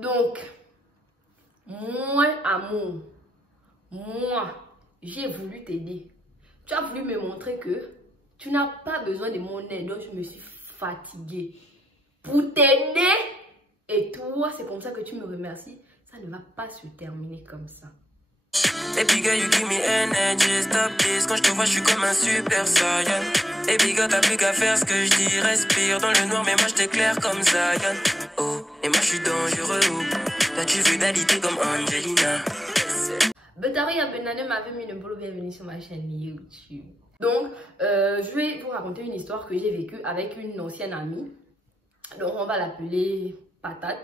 Donc, moi, amour, moi, j'ai voulu t'aider. Tu as voulu me montrer que tu n'as pas besoin de mon aide, donc je me suis fatiguée pour t'aider. Et toi, c'est comme ça que tu me remercies. Ça ne va pas se terminer comme ça. Baby girl, you give me energy, stop this. Quand je te vois, je suis comme un super saiyan. Baby girl, t'as plus qu'à faire ce que je dis. Respire dans le noir, mais moi je t'éclaire comme Zion. Oh, et moi je suis dangereux. Là tu veux d'alité comme Angelina. Betari Abenane m'avait mis le boulot, bienvenue sur ma chaîne YouTube. Donc, je vais vous raconter une histoire que j'ai vécue avec une ancienne amie. Donc, on va l'appeler Patate.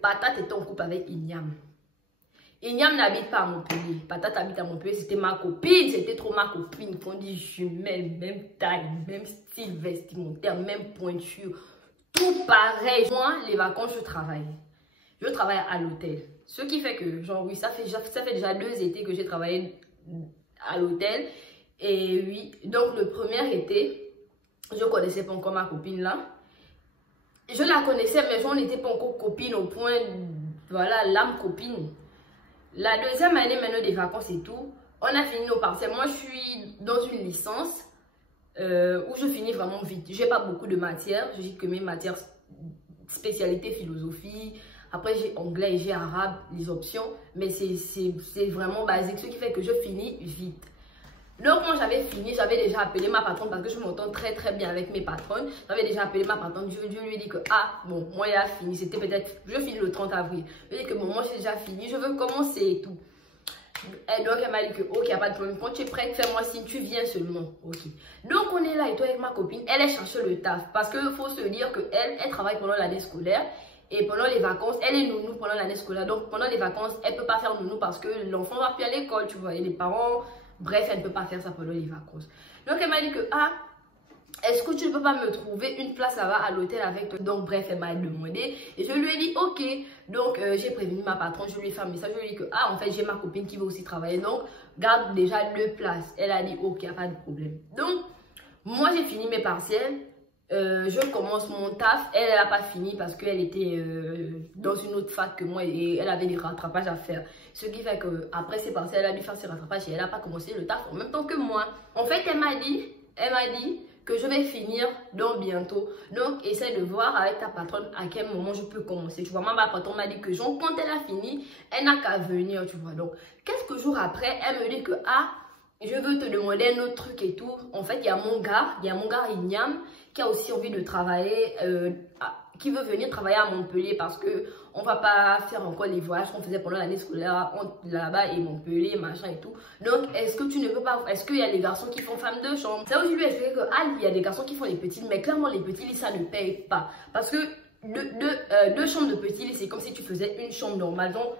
Patate est en couple avec Inyam. Inyam n'habite pas à Montpellier. Patate habite à Montpellier. C'était ma copine. C'était trop ma copine. Qu'on dit jumelle, même taille, même style vestimentaire, même pointure. Tout pareil. Moi, les vacances, je travaille. Je travaille à l'hôtel. Ce qui fait que, genre, oui, ça fait déjà 2 étés que j'ai travaillé à l'hôtel. Et oui, donc le premier été, je ne connaissais pas encore ma copine là. Je la connaissais, mais on n'était pas encore copine au point, voilà, l'âme copine. La deuxième année, maintenant, des vacances et tout, on a fini nos partiels. Moi, je suis dans une licence où je finis vraiment vite. Je n'ai pas beaucoup de matières. Je dis que mes matières, spécialité philosophie. Après, j'ai anglais et j'ai arabe, les options. Mais c'est vraiment basique, ce qui fait que je finis vite. Donc, quand j'avais fini, j'avais déjà appelé ma patronne parce que je m'entends très très bien avec mes patronnes. J'avais déjà appelé ma patronne. Je lui ai dit que, ah, bon, moi, il a fini. C'était peut-être, je finis le 30 avril. Je lui ai dit que, bon, moi, j'ai déjà fini. Je veux commencer et tout. Et donc, elle m'a dit que, ok, il n'y a pas de problème. Quand tu es prête, fais-moi signe, tu viens seulement. Ok. Donc, on est là et toi avec ma copine. Elle est chercher le taf. Parce qu'il faut se dire qu'elle, elle travaille pendant l'année scolaire. Et pendant les vacances, elle est nounou pendant l'année scolaire. Donc, pendant les vacances, elle ne peut pas faire nounou parce que l'enfant va plus à l'école, tu vois. Et les parents, bref, elle ne peut pas faire ça pendant les vacances. Donc, elle m'a dit que, ah, est-ce que tu ne peux pas me trouver une place là-bas à l'hôtel avec toi? Donc, bref, elle m'a demandé. Et je lui ai dit, ok. Donc, j'ai prévenu ma patronne, je lui ai fait un message. Je lui ai dit que, ah, en fait, j'ai ma copine qui veut aussi travailler. Donc, garde déjà 2 places. Elle a dit, ok, il n'y a pas de problème. Donc, moi, j'ai fini mes partiels. Je commence mon taf. Elle n'a pas fini parce qu'elle était dans une autre fac que moi et elle avait des rattrapages à faire. Ce qui fait que après c'est parti, elle a dû faire ses rattrapages et elle n'a pas commencé le taf en même temps que moi. En fait, elle m'a dit que je vais finir donc bientôt. Donc, essaie de voir avec ta patronne à quel moment je peux commencer. Tu vois, ma patronne m'a dit que genre, quand elle a fini, elle n'a qu'à venir, tu vois. Donc, quelques jours après, elle me dit que, ah, je veux te demander un autre truc et tout. En fait, il y a mon gars Inyam, qui a aussi envie de travailler, qui veut venir travailler à Montpellier parce que on va pas faire encore les voyages qu'on faisait pendant l'année scolaire là-bas et Montpellier, machin et tout. Donc, est-ce que tu ne peux pas, est-ce qu'il y a des garçons qui font femme de chambre? C'est là où je lui ai expliqué que, ah, il y a des garçons qui font les petits lits, mais clairement, les petits lits, ça ne paye pas. Parce que 2 chambres de petits lits, c'est comme si tu faisais une chambre normale. Donc,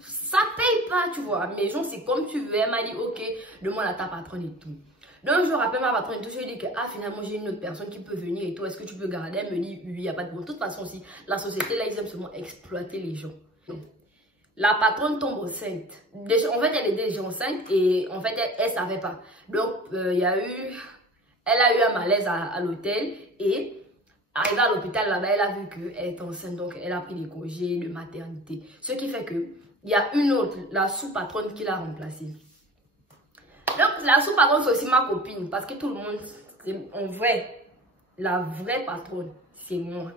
ça paye pas, tu vois. Mais genre, c'est comme tu veux. Elle m'a dit, ok, demande à ta patronne et tout. Donc, je rappelle ma patronne et tout. Je lui ai dit que, ah, finalement, j'ai une autre personne qui peut venir et tout. Est-ce que tu peux garder? Elle me dit, oui, il n'y a pas de problème. De toute façon, aussi, la société, là, ils aiment seulement exploiter les gens. Donc, la patronne tombe enceinte. En fait, elle était déjà enceinte et en fait, elle ne savait pas. Donc, elle a eu un malaise à l'hôtel et arrivée à l'hôpital là-bas, elle a vu qu'elle est enceinte. Donc, elle a pris des congés de maternité. Ce qui fait que il y a une autre, la sous-patronne, qui l'a remplacée. Donc, la sous-patronne, c'est aussi ma copine. Parce que tout le monde, en vrai, la vraie patronne, c'est moi.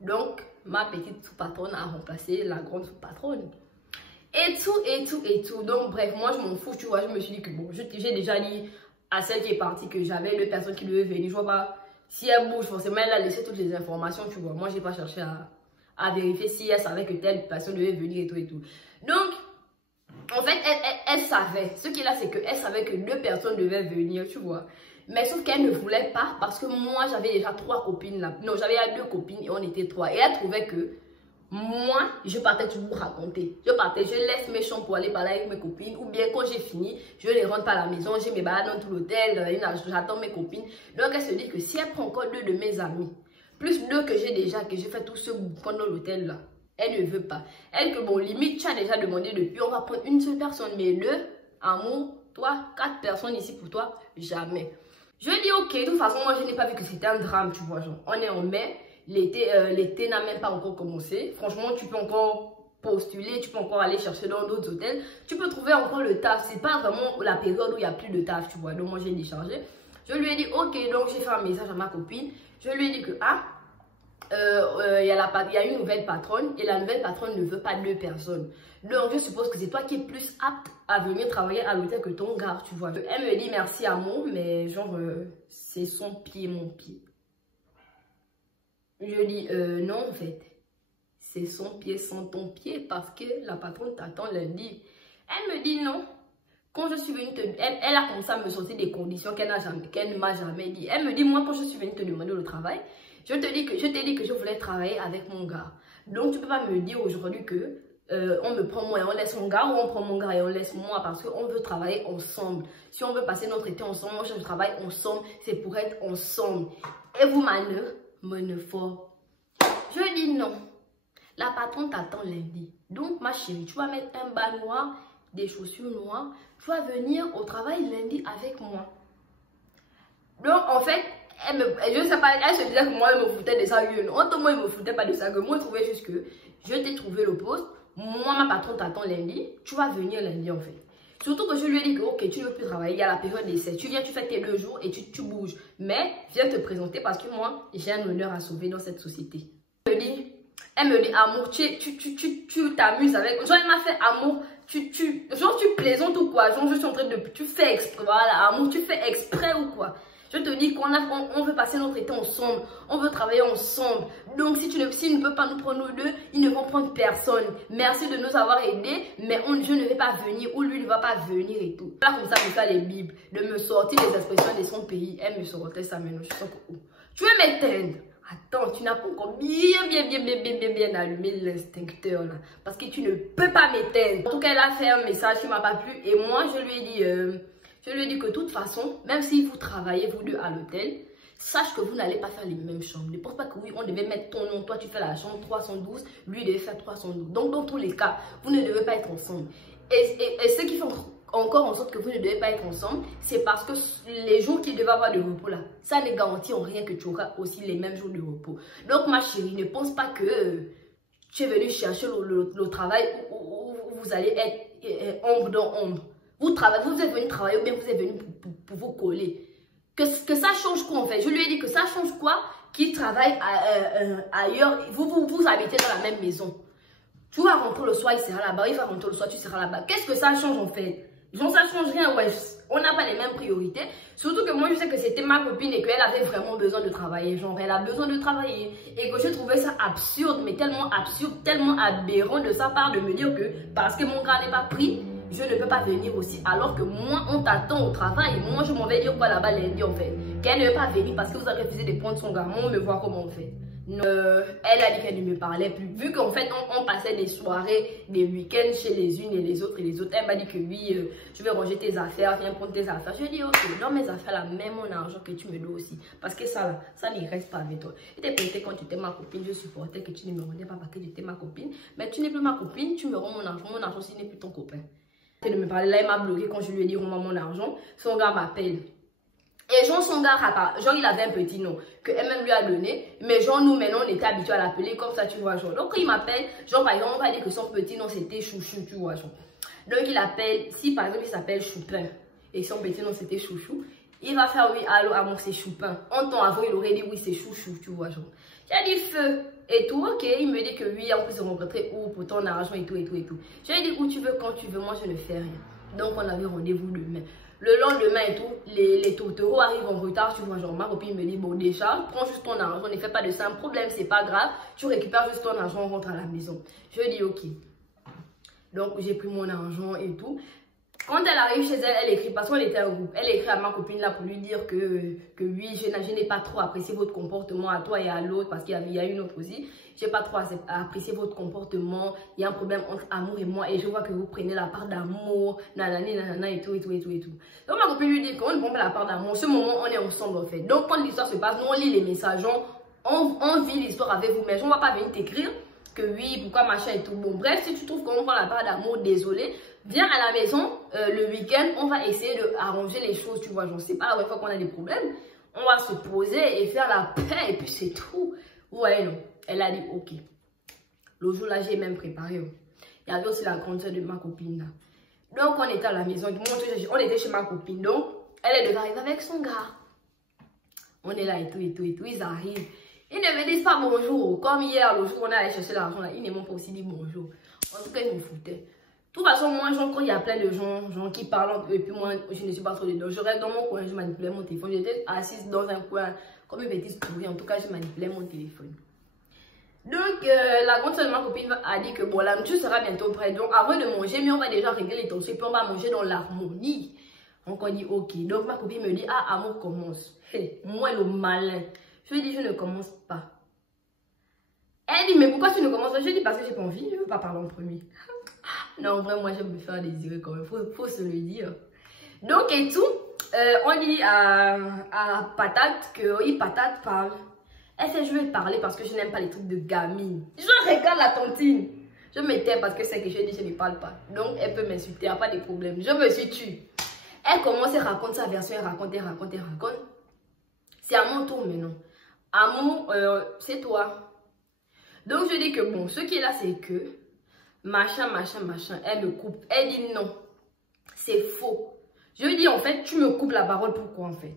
Donc, ma petite sous-patronne a remplacé la grande sous-patronne. Et tout. Donc, bref, moi, je m'en fous, tu vois. Je me suis dit que, bon, j'ai déjà dit à celle qui est partie que j'avais 2 personnes qui devaient venir. Je vois pas, si elle bouge, forcément, elle a laissé toutes les informations, tu vois. Moi, j'ai pas cherché à vérifier si elle savait que telle personne devait venir et tout. Donc, en fait, elle savait. Ce qui est là, c'est qu'elle savait que 2 personnes devaient venir, tu vois. Mais sauf qu'elle ne voulait pas parce que moi, j'avais déjà 3 copines là. Non, j'avais 2 copines et on était 3. Et elle trouvait que moi, je partais toujours raconter. Je laisse mes chambres pour aller parler avec mes copines. Ou bien quand j'ai fini, je les rentre pas à la maison. J'ai mes balades dans tout l'hôtel. J'attends mes copines. Donc, elle se dit que si elle prend encore 2 de mes amis, plus 2 que j'ai déjà, que j'ai fait tout ce boucan dans l'hôtel là, elle ne veut pas. Elle que bon, limite, tu as déjà demandé depuis, on va prendre une seule personne. Mais amour, toi, 4 personnes ici pour toi, jamais. Je dis ok, de toute façon, moi je n'ai pas vu que c'était un drame, tu vois. Genre, on est en mai, l'été n'a même pas encore commencé. Franchement, tu peux encore postuler, tu peux encore aller chercher dans d'autres hôtels. Tu peux trouver encore le taf. C'est pas vraiment la période où il n'y a plus de taf, tu vois. Donc, moi, j'ai déchargé. Je lui ai dit, ok, donc j'ai fait un message à ma copine. Je lui ai dit que, il y a une nouvelle patronne et la nouvelle patronne ne veut pas 2 personnes. Donc, je suppose que c'est toi qui es plus apte à venir travailler à l'hôtel que ton gars, tu vois. Elle me dit merci amour, mais genre, c'est son pied, mon pied. Je dis, non, en fait, c'est son pied sans ton pied parce que la patronne t'attend lundi. Elle me dit non. Quand je suis venue elle a commencé à me sortir des conditions qu'elle ne m'a jamais dit. Elle me dit, moi, quand je suis venue te demander le travail, je t'ai dit que je voulais travailler avec mon gars. Donc, tu ne peux pas me dire aujourd'hui que on me prend moi et on laisse mon gars, ou on prend mon gars et on laisse moi, parce qu'on veut travailler ensemble. Si on veut passer notre été ensemble, on cherche travail ensemble, c'est pour être ensemble. Et vous, fort. Je dis non. La patronne t'attend lundi. Donc, ma chérie, tu vas mettre un bas noir, des chaussures noires. Tu vas venir au travail lundi avec moi. Donc, en fait, je sais pas, elle se disait que moi, elle me foutait de ça. Non, moi, elle me foutait pas de ça. Que moi, je trouvais juste que je t'ai trouvé le poste. Moi, ma patronne t'attend lundi. Tu vas venir lundi, en fait. Surtout que je lui ai dit que, ok, tu ne veux plus travailler. Il y a la période d'essai. Tu viens, tu fais tes 2 jours et tu bouges. Mais, viens te présenter parce que moi, j'ai un honneur à sauver dans cette société. Elle me dit, amour, tu t'amuses avec. Genre, elle m'a fait amour, genre, tu plaisantes ou quoi? Genre, je suis en train de. Tu fais exprès, voilà, amour, tu fais exprès ou quoi? Je te dis on veut passer notre été ensemble, on veut travailler ensemble. Donc, s'ils ne peuvent pas nous prendre nous 2, ils ne vont prendre personne. Merci de nous avoir aidés, mais je ne vais pas venir ou lui ne va pas venir et tout. Là, comme ça, me faire les bibles, de me sortir les expressions de son pays. Elle me sortait ça maintenant. Je sens que, tu veux m'éteindre? Attends, tu n'as pas encore bien allumé l'extincteur là. Parce que tu ne peux pas m'éteindre. En tout cas, elle a fait un message qui ne m'a pas plu. Et moi, je lui ai dit que de toute façon, même si vous travaillez vous 2 à l'hôtel, sache que vous n'allez pas faire les mêmes chambres. Ne pense pas que oui, on devait mettre ton nom. Toi, tu fais la chambre 312. Lui, il devait faire 312. Donc, dans tous les cas, vous ne devez pas être ensemble. Et ce qui fait encore en sorte que vous ne devez pas être ensemble, c'est parce que les jours qu'il devait avoir de repos là, ça ne garantit en rien que tu auras aussi les mêmes jours de repos. Donc ma chérie, ne pense pas que tu es venu chercher le travail où vous allez être ombre dans ombre. Vous êtes venu travailler ou bien vous êtes venu pour vous coller. Que ça change quoi en fait? Je lui ai dit que ça change quoi qu'il travaille ailleurs. Vous habitez dans la même maison. Tu vas rentrer le soir, il sera là-bas. Il va rentrer le soir, tu seras là-bas. Qu'est-ce que ça change en fait? Genre, ça change rien, ouais. On n'a pas les mêmes priorités. Surtout que moi, je sais que c'était ma copine et qu'elle avait vraiment besoin de travailler. Genre, elle a besoin de travailler. Et que je trouvais ça absurde, mais tellement absurde, tellement aberrant de sa part de me dire que parce que mon gars n'est pas pris, je ne peux pas venir aussi. Alors que moi, on t'attend au travail. Moi, je m'en vais dire quoi là-bas lundi, en fait. Qu'elle ne veut pas venir parce que vous avez refusé de prendre son gars. Moi, on me voit comment on fait. Elle a dit qu'elle ne me parlait plus. Vu qu'en fait, on passait des soirées, des week-ends chez les unes et les autres. Elle m'a dit que oui, je vais ranger tes affaires, viens prendre tes affaires. Je lui ai dit, ok, dans mes affaires, là, mets mon argent que tu me dois aussi. Parce que ça, là, ça n'y reste pas avec toi. Et t'es prêté quand tu étais ma copine, je supportais que tu ne me rendais pas parce que j'étais ma copine. Mais tu n'es plus ma copine, tu me rends mon argent s'il n'est plus ton copain. Elle me parlait, là, il m'a bloqué quand je lui ai dit, rends-moi mon argent. Son gars m'appelle. Et genre, son gars, genre, il avait un petit nom que elle-même lui a donné. Mais genre, nous, maintenant, on était habitués à l'appeler comme ça, tu vois, genre. Donc, quand il m'appelle, genre, par exemple, on va dire que son petit nom, c'était Chouchou, tu vois, genre. Donc, il appelle, si par exemple, il s'appelle Choupin, et son petit nom, c'était Chouchou, il va faire oui, allô, amour, c'est Choupin. En temps avant, il aurait dit oui, c'est Chouchou, tu vois, genre. J'ai dit feu. Et tout, ok, il me dit que oui, on peut se rencontrer où pour ton argent et tout, et tout, et tout. J'ai dit où tu veux, quand tu veux, moi, je ne fais rien. Donc, on avait rendez-vous demain. Le lendemain et tout, les tourtereaux arrivent en retard, tu vois, genre ma copine me dit, bon déjà, prends juste ton argent, ne fais pas de ça, un problème, c'est pas grave, tu récupères juste ton argent, on rentre à la maison. Je dis, ok. Donc, j'ai pris mon argent et tout. Quand elle arrive chez elle, elle écrit, parce qu'on était un groupe, elle écrit à ma copine là pour lui dire que oui, je n'ai pas trop apprécié votre comportement à toi et à l'autre, parce qu'il y a une autre aussi. J'ai pas trop apprécié votre comportement, il y a un problème entre amour et moi, et je vois que vous prenez la part d'amour, nanani, nanana, et tout, et tout, et tout, et tout. Donc ma copine lui dit qu'on ne prend pas la part d'amour, en ce moment on est ensemble en fait. Donc quand l'histoire se passe, nous on lit les messages, on vit l'histoire avec vous, mais on va pas venir t'écrire que oui, pourquoi machin et tout. Bon, bref, si tu trouves qu'on prend la part d'amour, désolé, viens à la maison le week-end, on va essayer d'arranger les choses, tu vois. Genre, c'est pas la première fois qu'on a des problèmes. On va se poser et faire la paix et puis c'est tout. Ouais, non. Elle a dit ok. Le jour-là, j'ai même préparé. Il y avait aussi la grande soeur de ma copine là. Donc, on était à la maison. On était chez ma copine. Donc, elle est déjà arrivée avec son gars. On est là et tout. Ils arrivent. Ils ne me disent pas bonjour. Comme hier, le jour où on est allé chercher l'argent là, ils ne m'ont pas aussi dit bonjour. En tout cas, ils me foutaient. De toute façon, moi, quand il y a plein de gens qui parlent, et puis moi, je ne suis pas trop dedans. Je reste dans mon coin, je manipulais mon téléphone. J'étais assise dans un coin, comme une petite souris. En tout cas, je manipulais mon téléphone. Donc, la grande soeur de ma copine a dit que bon, la nourriture sera bientôt prête. Donc, avant de manger, mais on va déjà régler les tensions, puis on va manger dans l'harmonie. Donc, on dit ok. Donc, ma copine me dit, ah, amour commence. Hey, moi, le malin. Je lui dis, je ne commence pas. Elle dit, mais pourquoi tu ne commences pas? Je lui dis, parce que j'ai pas envie, je ne veux pas parler en premier. Non, en vrai, moi, j'aime me faire désirer quand même. Faut se le dire. Donc, et tout, on dit à Patate que, oui, Patate parle. Elle fait, je vais parler parce que je n'aime pas les trucs de gamine. Je regarde la tontine. Je me tais parce que c'est que je dis, je ne parle pas. Donc, elle peut m'insulter, il n'y a pas de problème. Je me suis tue. Elle commence, elle raconte sa version, elle raconte. C'est à mon tour maintenant. Amour, c'est toi. Donc, je dis que bon, ce qui est là, c'est que machin. Elle me coupe. Elle dit non. C'est faux. Je lui dis, en fait, tu me coupes la parole. Pourquoi, en fait?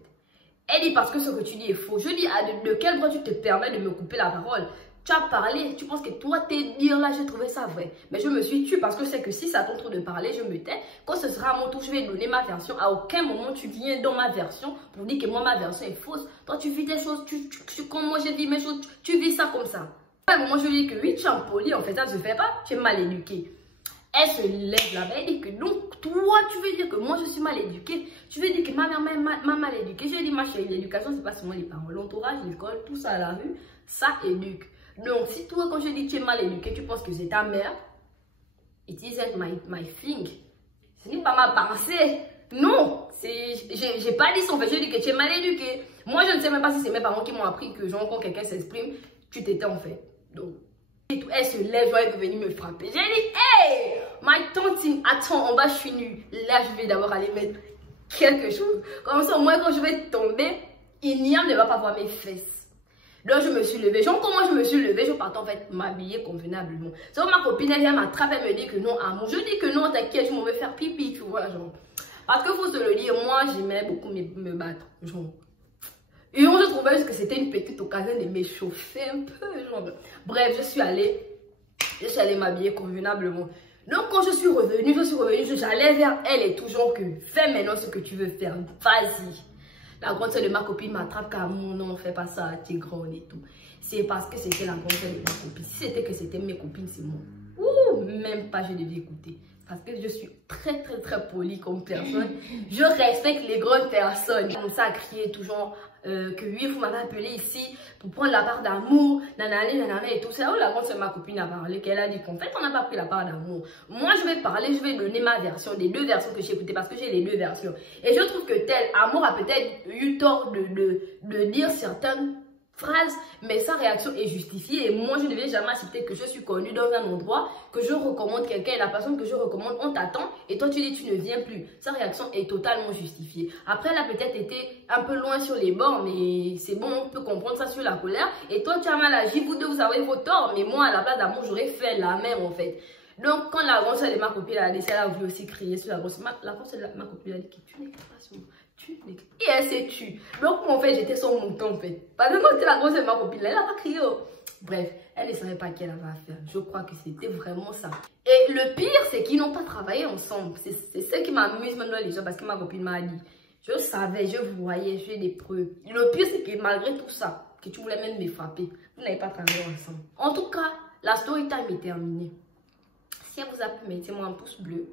Elle dit parce que ce que tu dis est faux. Je dis, de quel droit tu te permets de me couper la parole? Tu as parlé, tu penses que toi, tes dires là, j'ai trouvé ça vrai. Mais je me suis tue parce que c'est que si ça t'entre de parler, je me tais. Quand ce sera à mon tour, je vais donner ma version. À aucun moment, tu viens dans ma version pour dire que moi, ma version est fausse. Toi, tu vis des choses, comme moi, j'ai vu mes choses, tu vis ça comme ça. À un moment, je lui dis que oui, tu es impoli, en fait, ça ne se fait pas, tu es mal éduqué. Elle se lève là-bas, elle dit que donc, toi, tu veux dire que moi, je suis mal éduquée. Tu veux dire que ma mère m'a mal éduquée. Je lui dis, ma chérie, l'éducation, c'est pas seulement les parents. L'entourage, l'école, tout ça à la rue, ça éduque. Donc, si toi, quand je dis que tu es mal éduquée, tu penses que c'est ta mère, it isn't my thing. Ce n'est pas ma pensée. Non, j'ai pas dit ça, en fait, je dis que tu es mal éduquée. Moi, je ne sais même pas si c'est mes parents qui m'ont appris que, genre, quand quelqu'un s'exprime, tu t'étais en fait. Donc, elle se lève, elle veut venir me frapper. J'ai dit, hey, ma tontine, attends, en bas, je suis nue. Là, je vais d'abord aller mettre quelque chose. Comme ça, au moins, quand je vais tomber, Inyam ne va pas voir mes fesses. Donc, je me suis levée. Genre, comment je me suis levée, je partais en fait m'habiller convenablement. C'est ma copine, elle vient m'attraper, elle me dit que non, amour. Je dis que non, t'inquiète, je m'en vais faire pipi, tu vois, genre. Parce que faut se le dire, moi, j'aimais beaucoup me battre, genre. Et on se trouvait que c'était une petite occasion de m'échauffer un peu, genre. Bref, je suis allée m'habiller convenablement. Donc, quand je suis revenue, j'allais vers elle et toujours que fais maintenant ce que tu veux faire, vas-y. La grande soeur de ma copine m'attrape car non, fais pas ça, t'es grande et tout. C'est parce que c'était la grande soeur de ma copine. Si c'était que c'était mes copines, c'est moi. Ouh, même pas je devais écouter. Parce que je suis très polie comme personne. Je respecte les grandes personnes. Comme ça, à crier toujours que oui, vous m'avez appelé ici pour prendre la part d'amour, nanana et tout. C'est là où la grande soeur de ma copine a parlé, qu'elle a dit qu'en fait, on n'a pas pris la part d'amour. Moi, je vais parler, je vais donner ma version, des deux versions que j'ai écoutées, parce que j'ai les deux versions. Et je trouve que tel amour a peut-être eu tort de dire certaines phrase, mais sa réaction est justifiée et moi je ne vais jamais accepter que je suis connue dans un endroit, que je recommande quelqu'un et la personne que je recommande, on t'attend et toi tu dis tu ne viens plus. Sa réaction est totalement justifiée. Après elle a peut-être été un peu loin sur les bords, mais c'est bon, on peut comprendre ça sur la colère. Et toi tu as mal agi, vous deux vous avez vos torts, mais moi à la place d'amour j'aurais fait la même en fait. Donc quand la grosse soeur de ma copine a dit ça, elle a voulu aussi crier sur la grosse soeur de ma copine a dit que tu n'es pas sur moi. Et elle s'est tue. Donc, en fait, j'étais son mouton, en fait. Parce que quand c'était la grosse de ma copine, elle a pas crié. Oh. Bref, elle ne savait pas qu'elle avait à faire. Je crois que c'était vraiment ça. Et le pire, c'est qu'ils n'ont pas travaillé ensemble. C'est ce qui m'amuse maintenant les gens parce que ma copine m'a dit. Je savais, je voyais, j'ai des preuves. Le pire, c'est que malgré tout ça, que tu voulais même me frapper, vous n'avez pas travaillé ensemble. En tout cas, la story time est terminée. Si elle vous a plu, mettez-moi un pouce bleu.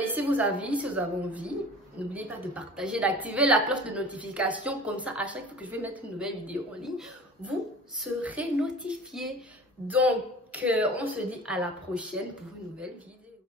Laissez vos avis si vous avez envie. N'oubliez pas de partager, d'activer la cloche de notification. Comme ça, à chaque fois que je vais mettre une nouvelle vidéo en ligne, vous serez notifié. Donc, on se dit à la prochaine pour une nouvelle vidéo.